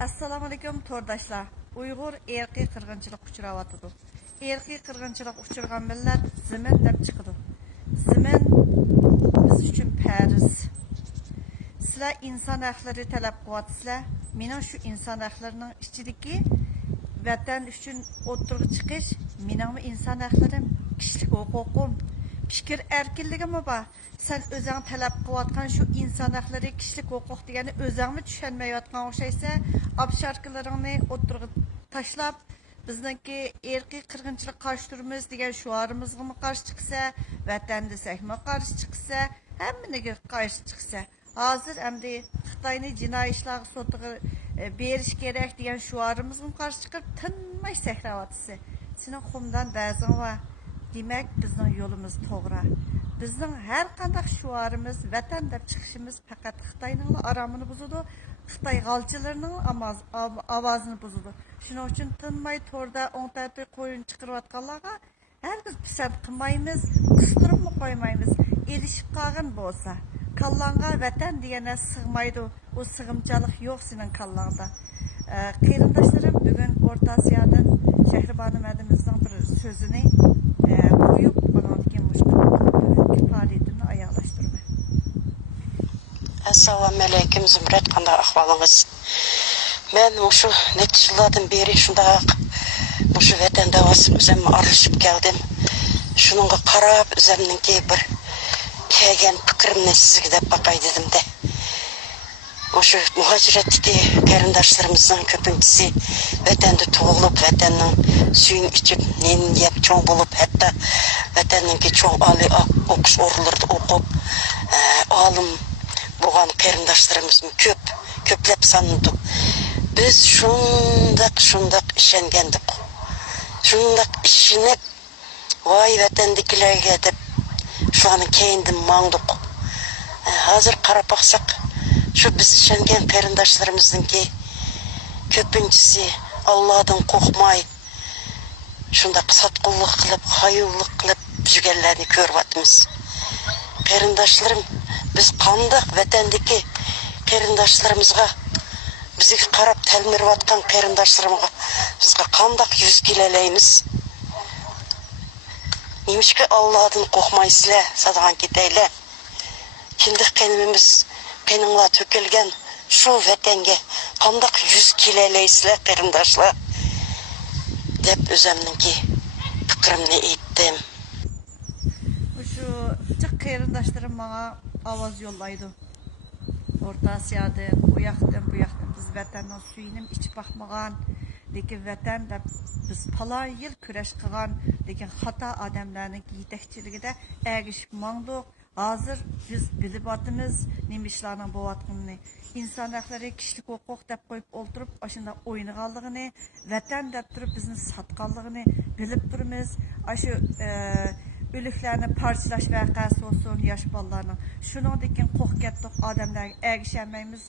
Assalomu alaykum to'rdoshlar. Uyg'ur erkiy qirg'inchilik uchrayotidi. Erkiy qirg'inchilik uchirgan millat zimin deb chiqadi. Zimin biz uchun farz. Sizlar inson haqlari talab qilyapsizlar. Mening shu inson haqlarining ichidagi vatan uchun o'tirib chiqish mening inson haqlarim, kishilik huquqim, fikr erkinligim bor. Sen o'zing talab qilayotgan shu inson haqlari, kishilik huquq degani o'zingmi tushunmayotgan o'xshaysa, absharkalaringni o'tirib tashlab, bizniki erkiy qirg'inchilik qarshi turamiz degan shuarimizga qarshi chiqsa, vatan desakmi qarshi chiqsa, hammaga qarshi chiqsa, hozir endi Xitoyni jinoiy ishlar sotiga berish kerak degan shuarimizga qarshi chiqib tinmay sakrayapsiz. Sening xumdan ba'zing va demak bizning yo'limiz to'g'ri. Bizning har qanday shuarimiz vatan deb chiqishimiz faqat Xitoyning aramini buzadi, Xitoy g'alchilarining ovozini buzadi. Shuning uchun tinmay to'rda o'ng tarafga qo'yin chiqarayotganlarga hargiz pisand qilmaymiz, qistirib qo'ymaymiz. Erishib qolgan bo'lsa, kallanga vatan degani sig'maydi. O sig'imchalik yo'q sening kallangda. Qarindoshlarim, bugun O'rta Osiyodan Shahribonu madimizning bir so'zini qo'yib, manodagi bugungi faoliyatimni oyoqlashtirman. Assalomu alaykum Zumrat, qanday ahvolingiz? Men shu necha yillardan beri shundaq shu vatan davası o'zimni aralashib keldim. Shuningga qarab o'zimningki bir kelgan fikrimni sizga deb baqay dedim-de. Shu muhojiratdagi qarindoshlarimizning ko'pinchisi vatanda tug'ilib, vatanning suyini ichib, neni yeb cho'ng bo'lib, hatto vatanninki cho'ng oliy o'qish o'rinlarida o'qib, olim bo'lgan qarindoshlarimiz ko'plab sanadi. Biz shundaq ishongandik. Shundaq ishonib, voy vatandagilarga deb shuning keyindan mangdiq. Hozir qarab baqsak, shu biz ishongan qarindoshlarimizninki ko'pinchisi Allohdan qo'rqmay shundaq sotqinlik qilib, xayollik qilib yurganlarni ko'ryapmiz. Qarindoshlarim, biz qanday vatandagi qarindoshlarimizga, bizga qarab talmirayotgan qarindoshlarimizga bizga qanday yuz kelalaymiz? Nimishki Allohdan qo'rqmaysizlar, sadagan ketaylar. Kindiq qanimimiz qaninglar to'kilgan shu vatanga qanday yuz kelalaysizlar qarindoshlar deb o'zimningki fikrimni aytdim. Shu chiq qarindoshlarim menga ovoz yo'llaydi. O'rta Osiyoda bu yoqdan biz vatanning suyini ichib baxmagan, lekin vatan deb biz falon yil kurash qilgan, lekin xato odamlarning yetakchiligida ergishib mangdiq. Hozir biz bilib otimiz nima ishlarning bo'layotganini, inson haqlari, kishilik huquq deb qo'yib o'ltirib, o'shanda o'ynaganligini, vatan deb turib bizni sotganligini bilib turibmiz. Shu o'liklarni parchalash voqeasi olsun, yosh bolalarning shuningdek qo'rqib ketdik odamlarga ergisholmaymiz.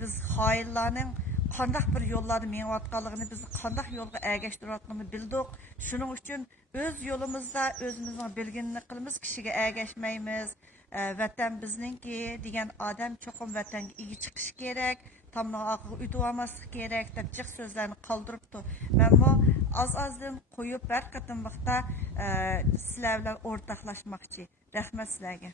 Biz xoinlarning qanday bir yo'llarda menayotganligini, bizni qanday yo'lga ergashtirayotganini bildik. Shuning uchun o'z yo'limizda o'zimizning bilganini qilamiz, kishiga ergashmaymiz. Vatan bizningki degan odam cho'qim vatanga ega chiqish kerak, tamning oqiga o'tib olmaslik kerak deb jiq so'zlarni qoldiribdi. Menmo az-azdan qo'yib bir qatim vaqtda sizlar bilan o'rtoqlashmoqchi. Rahmat sizlarga.